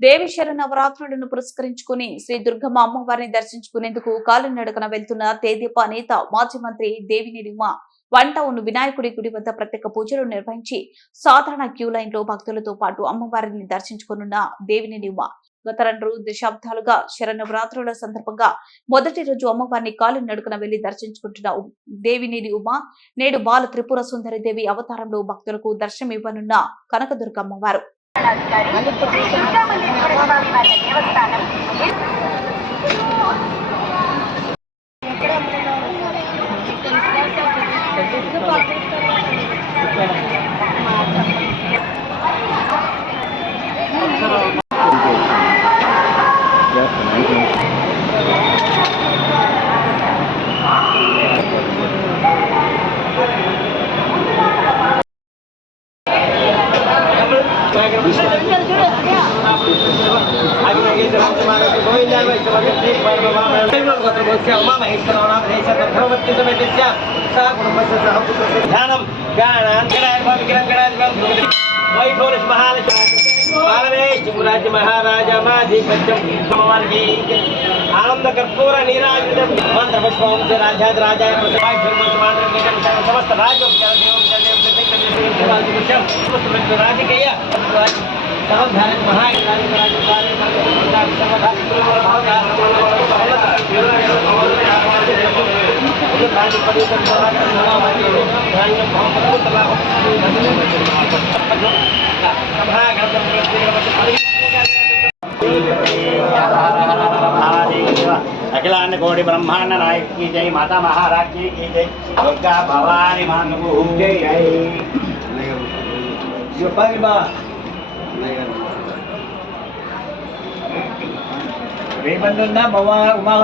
దేవి శరన్నవరాత్రులను పురస్కరించుకుని శ్రీ దుర్గమ్మ అమ్మవారిని దర్శించుకునేందుకు కాలినడకన వెళ్తున్న తెదేపా నేత మాజీ మంత్రి దేవినేని ఉమ వన్ టౌన్ వినాయకుడి గుడి వద్ద ప్రత్యేక పూజలు నిర్వహించి సాధారణ క్యూ లైన్ లో భక్తులతో పాటు అమ్మవారిని దర్శించుకున్న దేవినేని ఉమ గత 2 దశాబ్దాలుగా శరన్నవరాత్రుల సందర్భంగా మొదటి రోజు అమ్మవారిని కాలినడకన వెళ్లి దర్శించుకుంటున్న దేవినేని ఉమ నేడు బాల త్రిపుర సుందరి దేవి అవతారంలో భక్తులకు దర్శనమివ్వనున్న కనకదుర్గ అమ్మవారు. महाराजा आनंद कर्पूर नीराजन मंत्र पुष्पम से राजाय समस्त राजकीय अखिलांड कोटि ब्रह्मांड नायक की जय, माता महाराज की जय, दुर्गा भवानी मानगु जय जय। रेबंदुन्ना मवा उमा